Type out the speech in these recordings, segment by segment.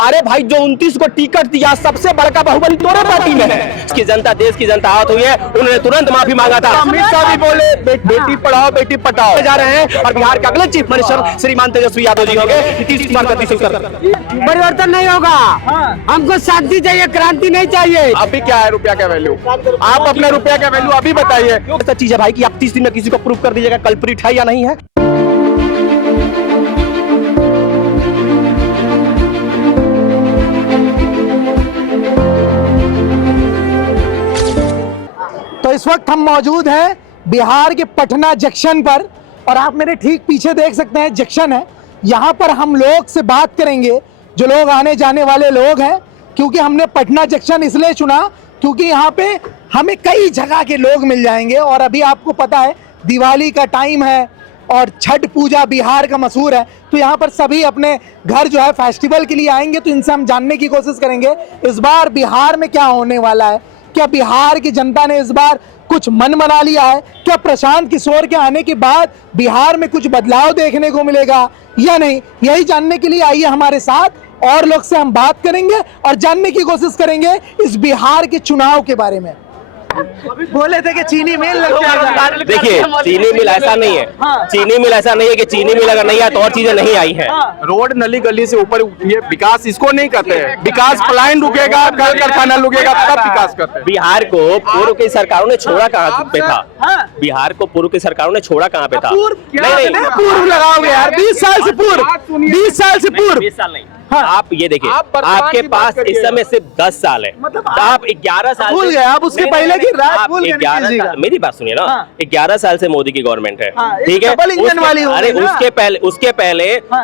अरे भाई जो 29 को टिकट दिया सबसे बड़का बाहुबली तोरे पार्टी में है। इसकी जनता, देश की जनता आहत हुई है, उन्होंने तुरंत माफी मांगा था। अमित शाह भी बोले बेटी पढ़ाओ बेटी पटाओ जा रहे हैं और बिहार के अगले चीफ मिनिस्टर श्रीमान तेजस्वी यादव जी होंगे। नीतीश कुमार का परिवर्तन नहीं होगा, हमको शांति चाहिए, क्रांति नहीं चाहिए। अभी क्या है रुपया का वैल्यू? आप अपने रुपया का वैल्यू अभी बताइए। ऐसा चीज है भाई कि आप 30 दिन में किसी को प्रूव कर दीजिएगा कल्प्रिट है या नहीं है। तो इस वक्त हम मौजूद हैं बिहार के पटना जंक्शन पर और आप मेरे ठीक पीछे देख सकते हैं जंक्शन है। यहाँ पर हम लोग से बात करेंगे, जो लोग आने जाने वाले लोग हैं, क्योंकि हमने पटना जंक्शन इसलिए चुना क्योंकि यहाँ पे हमें कई जगह के लोग मिल जाएंगे। और अभी आपको पता है दिवाली का टाइम है और छठ पूजा बिहार का मशहूर है, तो यहाँ पर सभी अपने घर जो है फेस्टिवल के लिए आएंगे। तो इनसे हम जानने की कोशिश करेंगे इस बार बिहार में क्या होने वाला है। क्या बिहार की जनता ने इस बार कुछ मन बना लिया है? क्या प्रशांत किशोर के आने के बाद बिहार में कुछ बदलाव देखने को मिलेगा या नहीं? यही जानने के लिए आइए हमारे साथ और लोग से हम बात करेंगे और जानने की कोशिश करेंगे इस बिहार के चुनाव के बारे में। बोले थे कि चीनी मिल लग जाएगा। देखिए चीनी मिल ऐसा नहीं है, चीनी मिल ऐसा नहीं है कि चीनी मिल अगर नहीं है तो और चीजें नहीं आई है। रोड नली गली से ऊपर उठिए, विकास इसको नहीं कहते हैं। विकास पलायन रुकेगा, कल कारखाना रुकेगा तब विकास करते हैं। बिहार को पूर्व की सरकारों ने छोड़ा कहाँ पे था? बिहार को पूर्व की सरकारों ने छोड़ा कहाँ पे था? नहीं पूर्व लगाओगे यार, 20 साल से पूर्व, 20 साल से पूर्व। 20 साल नहीं। आप ये देखिए आपके पास इस समय सिर्फ 10 साल है, आप 11 साल भूल गए आप उसके पहले की रात भूल गए। मेरी बात सुनिए ना, 11 साल से मोदी की गवर्नमेंट है, ठीक है। डबल इंजन वाली हो गई ना।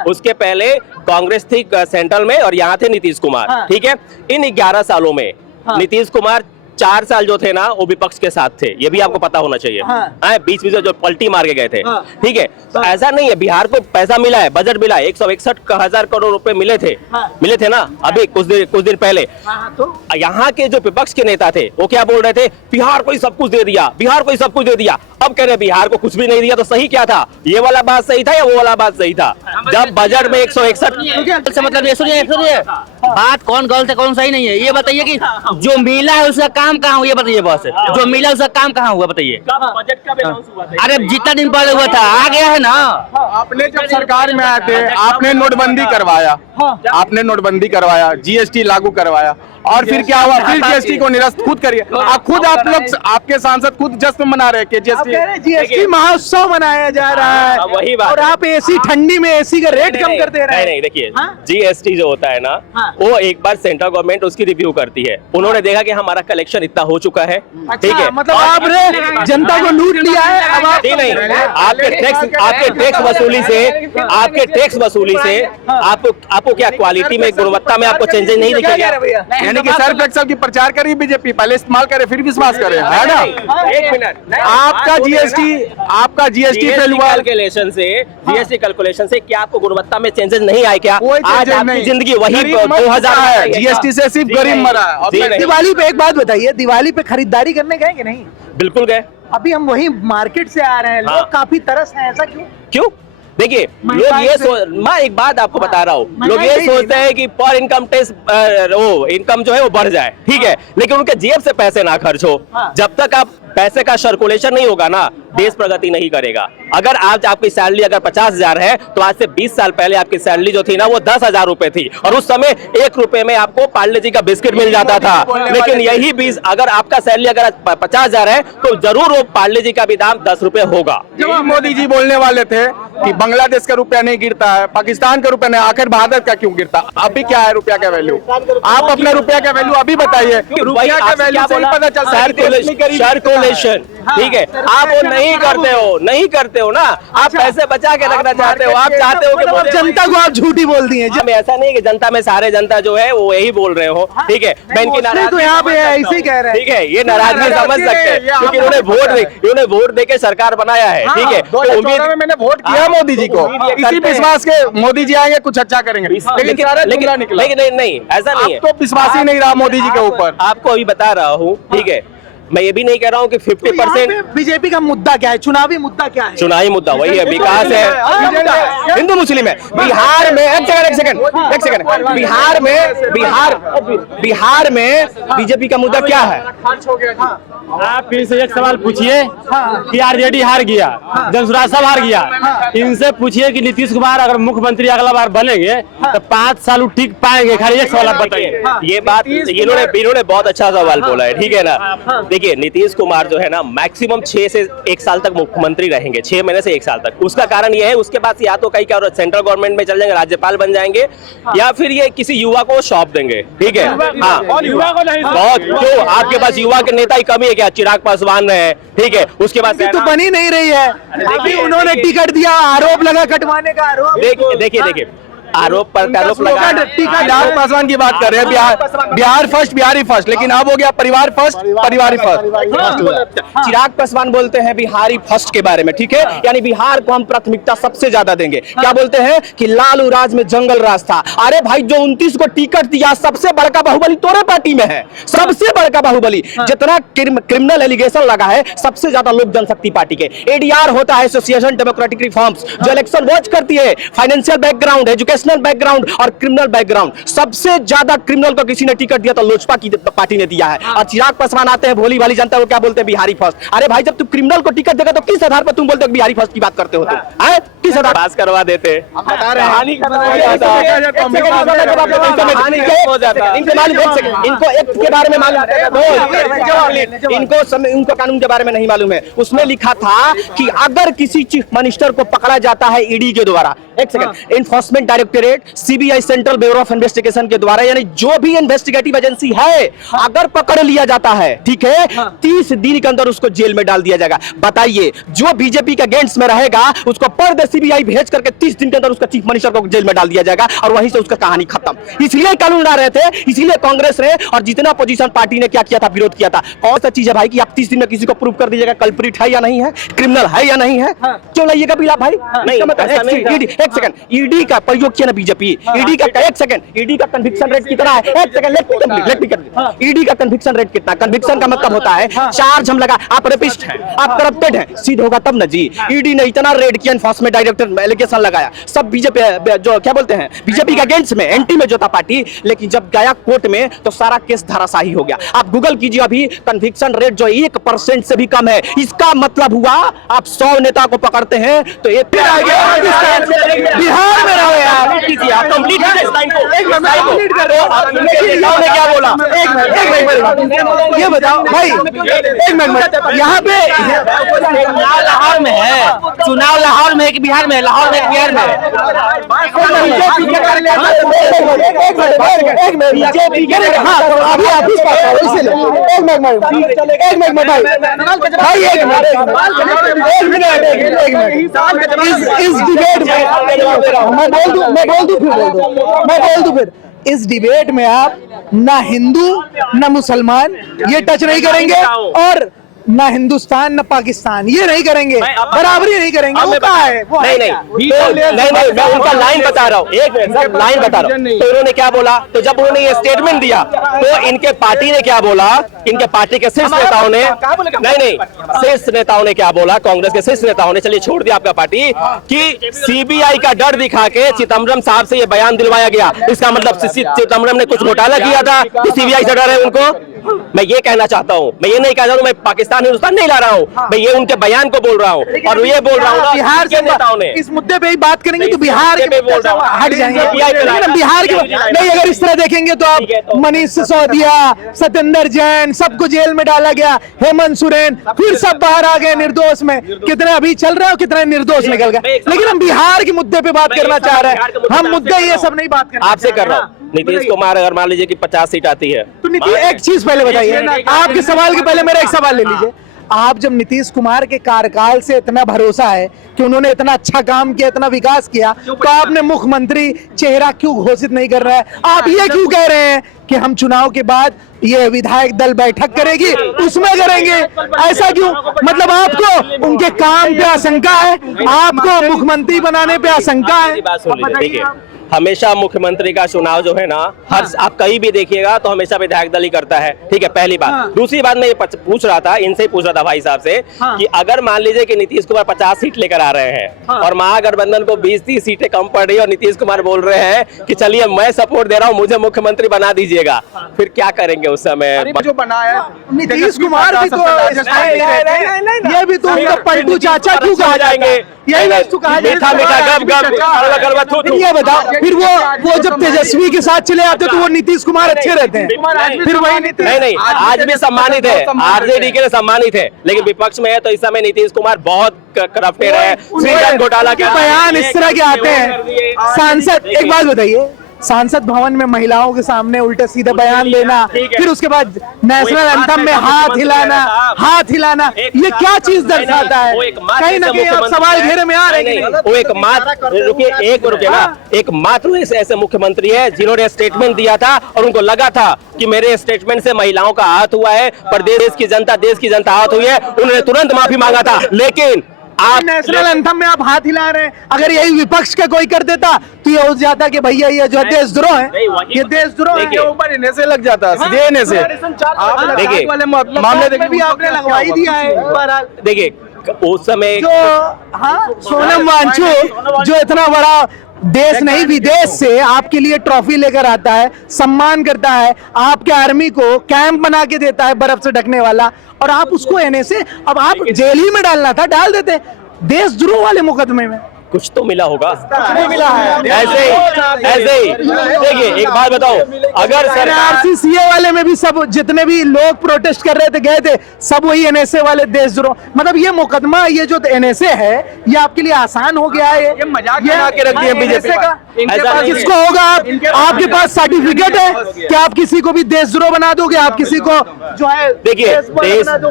उसके पहले कांग्रेस थी सेंट्रल में और यहाँ थे नीतीश कुमार, ठीक है। इन 11 सालों में नीतीश कुमार 4 साल जो थे ना वो विपक्ष के साथ थे, ये भी आपको पता होना चाहिए। बीच में जो पलटी मार के गए थे, ठीक है। तो ऐसा नहीं है, बिहार को पैसा मिला है, बजट मिला है, 161,000 करोड़ रुपए मिले थे ना अभी कुछ दिन पहले। तो यहाँ के जो विपक्ष के नेता थे वो क्या बोल रहे थे? बिहार को ही सब कुछ दे दिया, बिहार को ही सब कुछ दे दिया। अब कह रहे बिहार को कुछ भी नहीं दिया, तो सही क्या था? ये वाला बात सही था या वो वाला बात सही था? जब बजट में 161 से मतलब ये सुनिए बात कौन गलत है कौन सही नहीं है, ये बताइए कि जो मिला है उसका काम कहाँ हुआ, ये बताइए बस। जो मिला उसका काम कहाँ हुआ बताइए। बजट का अनाउंस हुआ था? अरे जितना दिन पहले हुआ था आ गया है ना। आपने जब सरकार में आए थे आपने नोटबंदी करवाया, आपने नोटबंदी करवाया, जीएसटी लागू करवाया और फिर क्या हुआ? फिर जीएसटी को निरस्त खुद करिए। आप लोग आपके सांसद खुद जश्न मना रहे हैं कि जीएसटी महोत्सव मनाया जा रहा है, वही बात। और आप एसी ठंडी में एसी का रेट कम कर दे रहे हैं। नहीं देखिए जीएसटी जो होता है ना वो एक बार सेंट्रल गवर्नमेंट उसकी रिव्यू करती है। उन्होंने देखा कि हमारा कलेक्शन इतना हो चुका है, ठीक है। मतलब आपने जनता को लूट लिया है। अब आप नहीं आपके टैक्स वसूली से आपको क्या क्वालिटी में, गुणवत्ता में आपको चेंजेस नहीं दिखेगा? यानी कि सर्फ एक्सेल की प्रचार करी बीजेपी, पहले इस्तेमाल करे फिर विश्वास करे, है ना? एक मिनट, आपका जीएसटी फेल हुआ। जीएसटी कैलकुलेशन से क्या आपको गुणवत्ता में चेंजेस नहीं आए क्या? आज आपकी जिंदगी वही 2000 है, जीएसटी से सिर्फ गरीब मरा है। दिवाली पे एक बात बताइए, दिवाली पे खरीदारी करने गए कि नहीं? बिल्कुल गए। अभी हम वही मार्केट से आ रहे हैं, लोग काफी तरस हैं, ऐसा क्यों? देखिए लोग ये मैं एक बात आपको बता रहा हूँ, लोग ये सोचते हैं कि पर इनकम टैक्स वो इनकम जो है वो बढ़ जाए, ठीक है, लेकिन उनके जेब से पैसे ना खर्च हो। जब तक आप पैसे का सर्कुलेशन नहीं होगा ना, देश प्रगति नहीं करेगा। अगर आज आपकी सैलरी अगर 50,000 है तो आज से 20 साल पहले आपकी सैलरी जो थी ना वो 10,000 रुपए थी, और उस समय 1 रुपए में आपको पार्ले जी का बिस्किट मिल जाता था। लेकिन यही 20 अगर आपका सैलरी अगर 50,000 है तो जरूर वो पार्ले जी का भी दाम 10 रुपए होगा। जब मोदी जी बोलने वाले थे कि बांग्लादेश का रुपया नहीं गिरता है, पाकिस्तान का रुपया नहीं, आखिर भारत का क्यों गिरता? अभी क्या है रुपया का वैल्यू? आप अपने रुपया का वैल्यू अभी बताइए। रुपया का वैल्यू से ही पता चलता है। सर्कुलेशन, ठीक है, आप वो नहीं करते हो ना, आप पैसे बचा के रखना चाहते हो। आप चाहते हो कि जनता को आप झूठी बोल दिए। ऐसा नहीं कि जनता में सारे जनता जो है वो यही बोल रहे हो, ठीक है। बैंक की नाराजगी तो यहाँ पे ऐसे ही कह रहे हैं, ठीक है, ये नाराजगी समझ सकते हैं क्योंकि उन्होंने वोट दे के सरकार बनाया है, ठीक है। तो उम्मीद मैंने वोट किया मोदी जी को, इसी विश्वास के मोदी जी आएंगे कुछ अच्छा करेंगे, लेकिन नहीं ऐसा नहीं है। तो विश्वास ही नहीं रहा मोदी जी के ऊपर। आपको अभी बता रहा हूँ, ठीक है, मैं ये भी नहीं कह रहा हूँ कि 50% बीजेपी का मुद्दा क्या है, चुनावी मुद्दा क्या है? चुनावी मुद्दा वही है, विकास है, हिंदू मुस्लिम है। बिहार में एक सेकंड बिहार में बीजेपी का मुद्दा क्या है? आप फिर से एक सवाल पूछिए कि आरजेडी हार गया, जनसुराज सब हार गया, इनसे पूछिए कि नीतीश कुमार अगर मुख्यमंत्री अगला बार बनेंगे तो 5 साल टिक पाएंगे? खाली एक सवाल आप बताइए। ये बात इन्होंने बहुत अच्छा सवाल बोला है, ठीक है ना। देखिए नीतीश कुमार जो है ना मैक्सिमम 6 से 1 साल तक मुख्यमंत्री रहेंगे, 6 महीने से 1 साल तक। उसका कारण ये है, उसके बाद या तो कहीं क्या सेंट्रल गवर्नमेंट में चल जाएंगे, राज्यपाल बन जाएंगे, या फिर ये किसी युवा को सौंप देंगे, ठीक है। हाँ, और युवा को नहीं बहुत क्यों, आपके पास युवा के नेता की कमी है क्या? चिराग पासवान है, ठीक है, उसके बाद तो बनी नहीं रही है। अभी उन्होंने टिकट दिया, आरोप लगा कटवाने का आरोप। देखिए आरोप पर आरोप लगा। चिराग पासवान की बात कर रहे हैं, बिहार फर्स्ट, बिहारी फर्स्ट, लेकिन अब हो गया परिवार फर्स्ट, परिवारी फर्स्ट। चिराग पासवान बोलते हैं बिहारी फर्स्ट के बारे में, ठीक है, यानी बिहार को हम प्राथमिकता सबसे ज्यादा देंगे। क्या बोलते हैं कि लालू राज में जंगल राज था। अरे भाई, जो 29 को टिकट दिया, सबसे बड़का बाहुबली तोरे पार्टी में है, सबसे बड़का बाहुबली। जितना क्रिमिनल एलिगेशन लगा है, सबसे ज्यादा लोक जनशक्ति पार्टी के। एडीआर होता है, एसोसिएशन डेमोक्रेटिक रिफॉर्म्स, जो इलेक्शन वॉच करती है, फाइनेंशियल बैकग्राउंड, एजुकेशनल बैकग्राउंड और क्रिमिनल बैकग्राउंड। सबसे ज्यादा क्रिमिनल को किसी ने टिकट दिया तो लोजपा की पार्टी ने दिया है। और चिराग पासवान आते हैं, भोली भाली जनता को क्या बोलते हैं? बिहारी फर्स्ट। अरे भाई, जब तुम क्रिमिनल को टिकट देगा तो किस आधार पर तुम बोलते हो बिहारी फर्स्ट की बात करते हो? तुम किस आधार पास करवा देते? इनको एक के बारे में मालूम, इनको कानून के बारे में नहीं मालूम है। उसमें लिखा था कि अगर किसी चीफ मिनिस्टर को पकड़ा जाता है ईडी के द्वारा, एक second, enforcement directorate, CBI, central bureau of investigation के द्वारा, यानी जो भी इन्वेस्टिगेटिव एजेंसी है, अगर पकड़ लिया जाता है, ठीक है, 30 दिन के अंदर उसको जेल में डाल दिया जाएगा। बताइए, जो बीजेपी के अगेंस्ट में रहेगा उसको पर दे सीबीआई भेज करके 30 दिन के अंदर उसका चीफ मिनिस्टर को जेल में डाल दिया जाएगा और वहीं से उसका कहानी खत्म। इसलिए कानून ला रहे थे, इसलिए कांग्रेस ने और जितना अपोजिशन पार्टी ने क्या किया था, विरोध किया था। कौन सा चीज है भाई कि आप 30 दिन में किसी को प्रूव कर दीजिएगा कल्प्रिट है या नहीं है, क्रिमिनल है या नहीं है? क्यों लाइएगा बिल आप भाई? एक सेकंड, ईडी का प्रयोग किया ना बीजेपी, ईडी का, एक सेकंड, ईडी का कन्विक्शन रेट कितना है? एक सेकंड, ईडी का कन्विक्शन रेट कितना? कन्विक्शन का मतलब होता है चार्ज हम लगा, आप रेपिस्ट हैं, आप करप्टेड हैं, सीध होगा तब ना जी। ईडी ने इतना रेड किया, एनफोर्समेंट डायरेक्टर एलिगेशन लगाया, सब बीजेपी जो क्या बोलते हैं, बीजेपी के अगेंस्ट में, एंटी में जो था पार्टी, लेकिन जब गया कोर्ट में तो सारा केस धराशाही हो गया। आप गूगल कीजिए, अभी कन्विक्शन रेट जो 1% से भी कम है। इसका मतलब हुआ आप 100 नेता को पकड़ते हैं तो ये बिहार में रहो यार। कंप्लीट क्या बोला? ये बताओ भाई, एक मिनट, यहाँ पे लाहौर में है, चुनाव लाहौर में है कि बिहार में? लाहौर में, बिहार में। इस डिबेट में मैं बोल दूं फिर इस डिबेट में आप ना हिंदू ना मुसलमान ये टच नहीं करेंगे, और ना हिंदुस्तान ना पाकिस्तान ये नहीं करेंगे, बराबरी नहीं करेंगे। वो कहाँ है? वो नहीं, मैं उनका लाइन बता रहा हूँ, एक मिनट, लाइन बता रहा हूँ। तो इन्होंने क्या बोला? तो जब उन्होंने ये स्टेटमेंट दिया तो इनके पार्टी ने क्या बोला? इनके पार्टी के शीर्ष नेताओं ने, नहीं, शीर्ष नेताओं ने क्या बोला? कांग्रेस के शीर्ष नेताओं ने, चलिए छोड़ दिया आपका पार्टी, कि सीबीआई का डर दिखा के चिदम्बरम साहब से ये बयान दिलवाया गया। इसका मतलब चिदम्बरम ने कुछ घोटाला किया था तो सीबीआई से डर है उनको। मैं ये कहना चाहता हूँ, मैं ये नहीं कह रहा हूँ मैं पाकिस्तान हिंदुस्तान नहीं ला रहा हूँ, मैं ये उनके बयान को बोल रहा हूँ। और ये बोल रहा हूँ बिहार के नेताओं ने इस मुद्दे पे ही बात करेंगे तो बिहार के हट जाएंगे, बिहार के नहीं। अगर इस तरह देखेंगे तो आप मनीष सिसोदिया, सत्येंद्र जैन, सबको जेल में डाला गया, हेमंत सोरेन, फिर सब बाहर आ गए निर्दोष में। कितने अभी चल रहे हो, कितने निर्दोष निकल गए। लेकिन हम बिहार के मुद्दे पे बात करना चाह रहे हैं, हम मुद्दे ये सब नहीं बात कर आपसे कर रहा हूँ। नीतीश कुमार अगर मान लीजिए कि 50 सीट आती है तो नीतीश, एक चीज पहले बताइए, आपके सवाल के पहले मेरा एक सवाल ले लीजिए। आप जब नीतीश कुमार के कार्यकाल से इतना भरोसा है कि उन्होंने इतना अच्छा काम किया, इतना विकास किया, तो आपने मुख्यमंत्री चेहरा क्यों घोषित नहीं कर रहा है? आप ये क्यों कह रहे हैं कि हम चुनाव के बाद ये विधायक दल बैठक करेगी उसमें करेंगे? ऐसा क्यों? मतलब आपको उनके काम पे आशंका है, आपको मुख्यमंत्री बनाने पे आशंका है? देखिए हमेशा मुख्यमंत्री का चुनाव जो है ना, हर आप कहीं भी देखिएगा तो हमेशा विधायक दल ही करता है, ठीक है, पहली बात। दूसरी बात मैं ये पूछ रहा था, इनसे ही पूछ रहा था भाई साहब से कि अगर मान लीजिए कि नीतीश कुमार 50 सीट लेकर आ रहे हैं और महागठबंधन को 20-30 सीटें कम पड़ रही है और नीतीश कुमार बोल रहे हैं कि चलिए मैं सपोर्ट दे रहा हूँ, मुझे मुख्यमंत्री बना दीजिएगा, फिर क्या करेंगे उस समय? जो बनाया नीतीश कुमार भी तो ये भी तो उनका पलटू चाचा क्यों कहा जाएंगे? यही वस्तु कहा मीठा मीठा गम गम। ये बताओ, फिर वो जब तेजस्वी के साथ चले आते तो वो नीतीश कुमार अच्छे रहते हैं, फिर वही नहीं, आज भी सम्मानित है, आरजेडी के लिए सम्मानित है, लेकिन विपक्ष में है तो इस समय नीतीश कुमार बहुत करप्टेड है, श्रीधर घोटाला के बयान इस तरह के आते हैं। सांसद, एक बात बताइए, सांसद भवन में महिलाओं के सामने उल्टे सीधे बयान देना, फिर उसके बाद नेशनल एंथम में हाथ हिलाना, ये क्या चीज दर्शाता है? कहीं ना कहीं आप सवाल घेरे में आ रहे हैं। वो एक मात्र ऐसे मुख्यमंत्री है जिन्होंने स्टेटमेंट दिया था और उनको लगा था कि मेरे स्टेटमेंट से महिलाओं का आहत हुआ है, पर देश की जनता आहत हुई है, उन्होंने तुरंत माफी मांगा था। लेकिन आप नेशनल एंथम में आप हाथ हिला रहे हैं, अगर यही विपक्ष का कोई कर देता तो ये हो जाता कि भैया ये जो देशद्रोह है, ये देशद्रोह है, ऊपर इन्हें से लग जाता देने से। देखिए मामले भी आपने लगवाई दिया है। देखिए उस समय जो सोनम वांगचुक जो इतना बड़ा देश नहीं विदेश से आपके लिए ट्रॉफी लेकर आता है, सम्मान करता है, आपके आर्मी को कैंप बना के देता है बर्फ से ढकने वाला, और आप उसको से अब आप जेल ही में डालना था, डाल देते देशद्रोह वाले मुकदमे में। कुछ तो मिला होगा, मिला है ऐसे ही। देखिए एक बात बताओ, अगर NRC CA वाले में भी सब जितने भी लोग प्रोटेस्ट कर रहे थे गए थे, सब वही NSA वाले देशद्रोह, मतलब ये मुकदमा, ये जो NSA है ये आपके लिए आसान हो गया है, ये मजाक बना के रख दिया बीजेपी का। किसको होगा? आपके पास सर्टिफिकेट है कि आप किसी को भी देशद्रोह बना दोगे? आप किसी को जो है, देखिए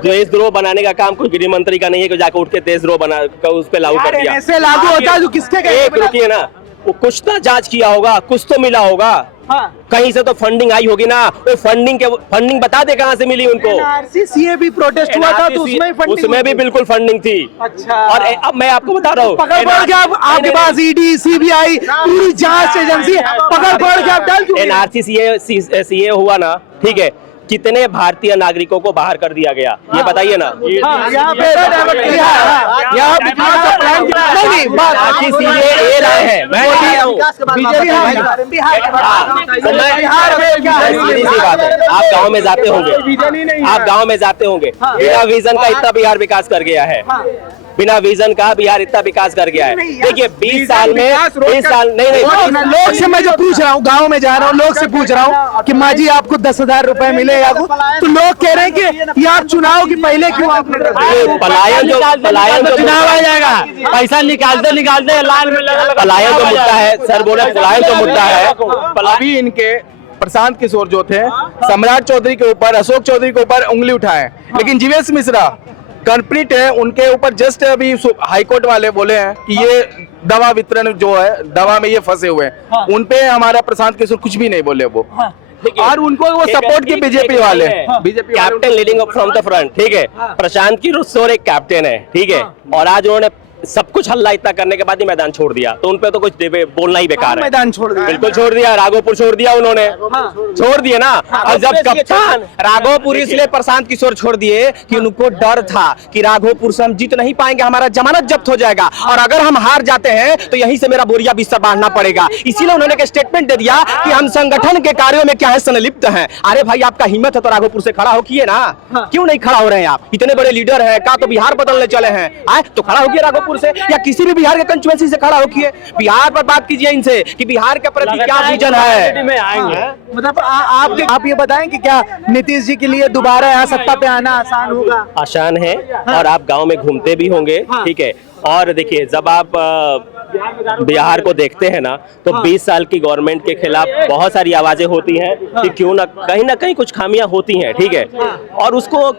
देशद्रोह बनाने का काम कोई गृह मंत्री का नहीं है कि जाकर उठ के देशद्रोह बना उस पर लागू कर दिया। NSA लागू होता है जो किसके एक रुकिए ना, वो कुछ तो जांच किया होगा, कुछ तो मिला होगा, कहीं से तो फंडिंग आई होगी ना, वो फंडिंग बता दे कहां से मिली उनको। NRC CA भी प्रोटेस्ट हुआ था तो उसमें भी बिल्कुल फंडिंग थी। अच्छा, और अब मैं आपको बता रहा हूँ, पकड़ के आपके पास ED CBI पूरी जांच एजेंसी पकड़ के आप डाल चुके। NRC CA हुआ ना, ठीक है, कितने भारतीय नागरिकों को बाहर कर दिया गया, ये बताइए ना। यहाँ पे आप गांव में जाते होंगे, बिना विजन का इतना बिहार विकास कर गया है, बिना विजन का बिहार इतना विकास कर गया है। देखिए 20 साल में नहीं लोग से मैं जो पूछ रहा हूँ, गांव में जा रहा हूँ, लोग से पूछ रहा हूँ कि माँ जी आपको 10,000 रुपए मिलेगा, तो लोग कह रहे हैं कि ये आप चुनाव की पहले क्यों आपने पलायन जो चुनाव आ जाएगा, पैसा निकालते लाइन में लगा, पलायन जो मुद्दा है सर, बोले पलायन जो मुद्दा है। अभी इनके प्रशांत किशोर जो थे, सम्राट चौधरी के ऊपर, अशोक चौधरी के ऊपर उंगली उठाए, लेकिन जीवेश मिश्रा कल्प्रिट है, उनके ऊपर जस्ट अभी हाईकोर्ट वाले बोले हैं कि ये दवा वितरण जो है, दवा में ये फंसे हुए हैं, उनपे हमारा प्रशांत किशोर कुछ भी नहीं बोले वो, और उनको वो सपोर्ट की बीजेपी वाले, captain leading from the front, ठीक है, प्रशांत किशोर एक कैप्टन है, ठीक है, और आज उन्होंने सब कुछ हल्ला इतना करने के बाद ही मैदान छोड़ दिया, तो उनपे तो कुछ बोलना ही बेकार है। मैदान छोड़ दिया, बिल्कुल छोड़ दिया, राघोपुर छोड़ दिया उन्होंने, छोड़ दिए ना। और जब कप्तान राघोपुर इसलिए प्रशांत किशोर छोड़ दिए कि उनको डर था कि राघोपुर से हम जीत नहीं पाएंगे, हमारा जमानत जब्त हो जाएगा, और अगर हम हार जाते हैं तो यहीं से मेरा बोरिया बिस्तर बांधना पड़ेगा, इसीलिए उन्होंने एक स्टेटमेंट दे दिया कि हम संगठन के कार्यों में क्या है संलिप्त हैं। अरे भाई आपका हिम्मत है तो राघोपुर से खड़ा होकिए ना, क्यों नहीं खड़ा हो रहे हैं आप? इतने बड़े लीडर हैं, का तो बिहार बदलने चले हैं, आए तो खड़ा होकिए राघोपुर से, या किसी भी बिहार के कंस्टिट्यूएंसी से खड़ा होकिए, बिहार पर बात कीजिए इनसे कि बिहार के प्रति क्या विजन है। मतलब आप ये बताएं कि क्या नीतीश जी के लिए दोबारा यहाँ सत्ता पे आना आसान होगा? आसान है, और आप गांव में घूमते भी होंगे, ठीक है, और देखिए जब आप बिहार को देखते हैं ना, तो 20 साल की गवर्नमेंट के खिलाफ बहुत सारी आवाजें होती हैं कि क्यों ना कहीं कुछ खामियां होती हैं, ठीक है, और उसको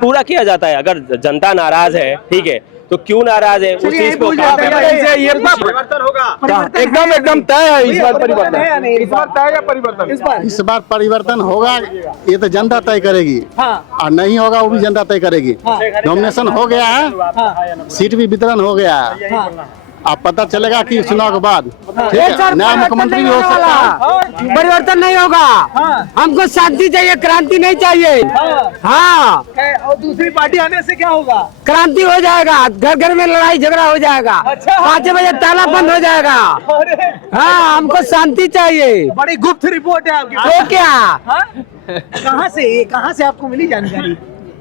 पूरा किया जाता है। अगर जनता नाराज है, ठीक है, तो क्यों नाराज है, उस चीज को परिवर्तन होगा, एकदम तय है इस बार परिवर्तन, इस बार तय है परिवर्तन, इस बार परिवर्तन होगा, ये तो जनता तय करेगी, और नहीं होगा वो भी जनता तय करेगी। नॉमिनेशन हो गया है, सीट भी वितरण हो गया है, अब पता चलेगा कि चुनाव के बाद ठीक है, नया मुख्यमंत्री भी हो सकता है। परिवर्तन नहीं होगा। हमको शांति चाहिए, क्रांति नहीं चाहिए। हाँ, और दूसरी पार्टी आने से क्या होगा? क्रांति हो जाएगा, घर घर में लड़ाई झगड़ा हो जाएगा, 5 बजे ताला बंद हो जाएगा। हाँ, हमको शांति चाहिए। बड़ी गुप्त रिपोर्ट है आपकी। तो क्या कहाँ से आपको मिली जानकारी?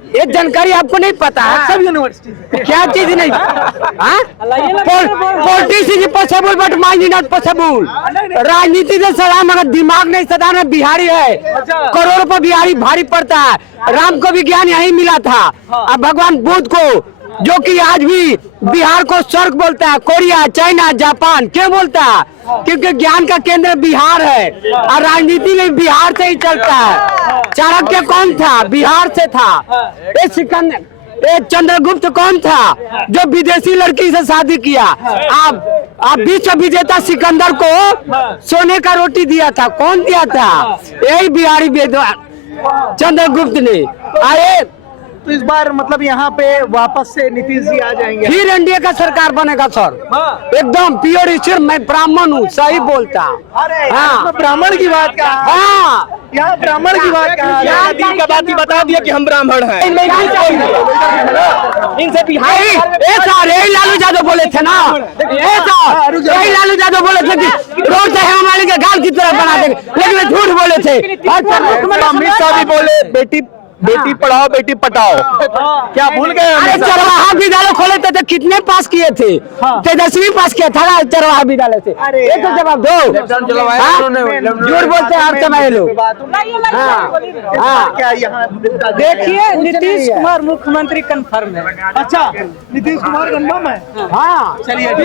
ये जानकारी आपको नहीं पता है? सब यूनिवर्सिटी क्या चीज नहीं? Politics is possible but mind is not possible. राजनीति से सदा मगर दिमाग नहीं सदा में बिहारी है। करोड़ों पर बिहारी भारी पड़ता है। राम को भी ज्ञान यही मिला था। अब भगवान बुद्ध को, जो कि आज भी बिहार को स्वर्ग बोलता है, कोरिया, चाइना, जापान क्यों बोलता है? क्योंकि ज्ञान का केंद्र बिहार है और राजनीति में बिहार से ही चलता है। चाणक्य कौन था? बिहार से था। ये चंद्रगुप्त कौन था? जो विदेशी लड़की से शादी किया। आप विश्व विजेता सिकंदर को सोने का रोटी दिया था। कौन दिया था? यही बिहारी विद्वान चंद्रगुप्त ने। आए तो इस बार मतलब यहाँ पे वापस से नीतीश जी आ जाएंगे। फिर एनडीए का सरकार बनेगा सर। एकदम प्योर ईश्वर। मैं ब्राह्मण हूँ, सही बोलता। हाँ, ब्राह्मण की बात का। हाँ, यहाँ ब्राह्मण की बात का। दिल का बात ही बता दिया कि हम ब्राह्मण हैं। इनसे बिहार यही लालू यादव बोले थे ना। यही लालू यादव बोले थे कि रोड से हेमा मालिनी के गाल की तरफ बना देंगे, लेकिन वे झूठ बोले थे। अमित शाह भी बोले बेटी पढ़ाओ बेटी पटाओ। क्या भूल गए? अरे चरवाहा विद्यालय खोले थे, कितने पास किए थे? तेजस्वी पास किया था ना चरवाहा विद्यालय से। ये तो जवाब दो। झूठ बोलते हैं हर समय लोग। क्या यहाँ देखिए, नीतीश कुमार मुख्यमंत्री कंफर्म है। अच्छा, नीतीश कुमार कंफर्म है। हाँ, चलिए आप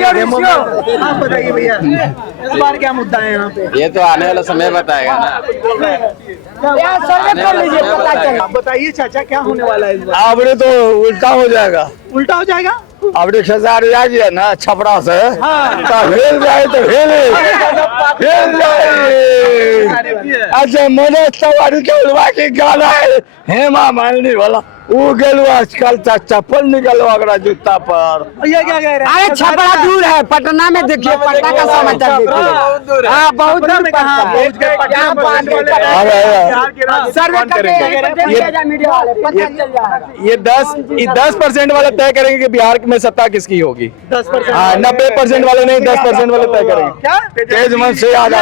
बताइए भैया, इस बार क्या मुद्दा है यहाँ पे? ये तो आने वाला समय बताएगा ना। सर्वे कर लीजिए, पता चले। आप बताइए चाचा, क्या होने वाला है इस बार? अब तो उल्टा हो जाएगा। उल्टा हो जाएगा? अब हजार जाइए ना छपरा से तो हिल जाए तो हिल जाए। अच्छा, मनोज तिवारी के गाना है हेमा मालिनी वाला, वो गेलू आजकल चप्पल निकलवा अगला जूता पर। ये क्या कह रहे हैं? अरे छपरा दूर है, पटना में देखिए, पटना का समाचार देखिए। हाँ, बहुत दूर में कहाँ? सर्वे करेंगे मीडिया वाले, पता चल जाएगा। ये 10% वाले तय करेंगे कि बिहार में सत्ता किसकी होगी। 10%? हाँ, 90% वाले नहीं, 10% वाले तय करेंगे। क्या तेज मन से याद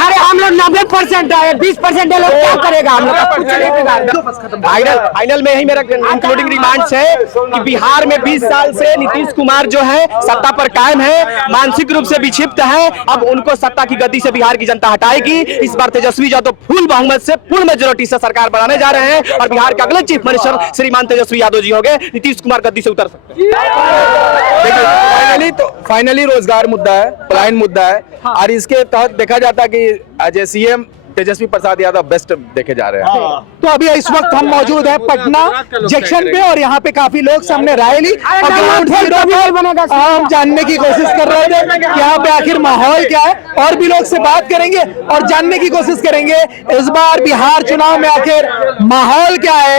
अरे हम लोग 90% है, 20% लोग क्या करेगा? हम लोग का कुछ नहीं बिगाड़ेगा। फाइनल में ही मेरा इंक्लूडिंग रिमांड्स है कि बिहार में 20 साल से नीतीश कुमार जो है सत्ता पर कायम है, मानसिक रूप से विक्षिप्त है। अब उनको सत्ता की गद्दी से बिहार की जनता हटाएगी। इस बार तेजस्वी यादव फुल बहुमत से, फुल मेजोरिटी से सरकार बनाने जा रहे हैं और बिहार के अगले चीफ मिनिस्टर श्रीमान तेजस्वी यादव जी होंगे। नीतीश कुमार गद्दी से उतर सकते हैं। फाइनली रोजगार मुद्दा है, पलायन मुद्दा है और इसके तहत देखा जाता है कि जैसे सीएम तेजस्वी प्रसाद यादव बेस्ट देखे जा रहे हैं। तो अभी इस वक्त हम मौजूद हैं पटना जंक्शन पे और यहाँ पे काफी लोग सामने राय ली और ग्राउंड जीरो पे हम जानने की कोशिश कर रहे थे कि यहाँ पे आखिर माहौल क्या है, और भी लोग से बात करेंगे और जानने की कोशिश करेंगे इस बार बिहार चुनाव में आखिर माहौल क्या है।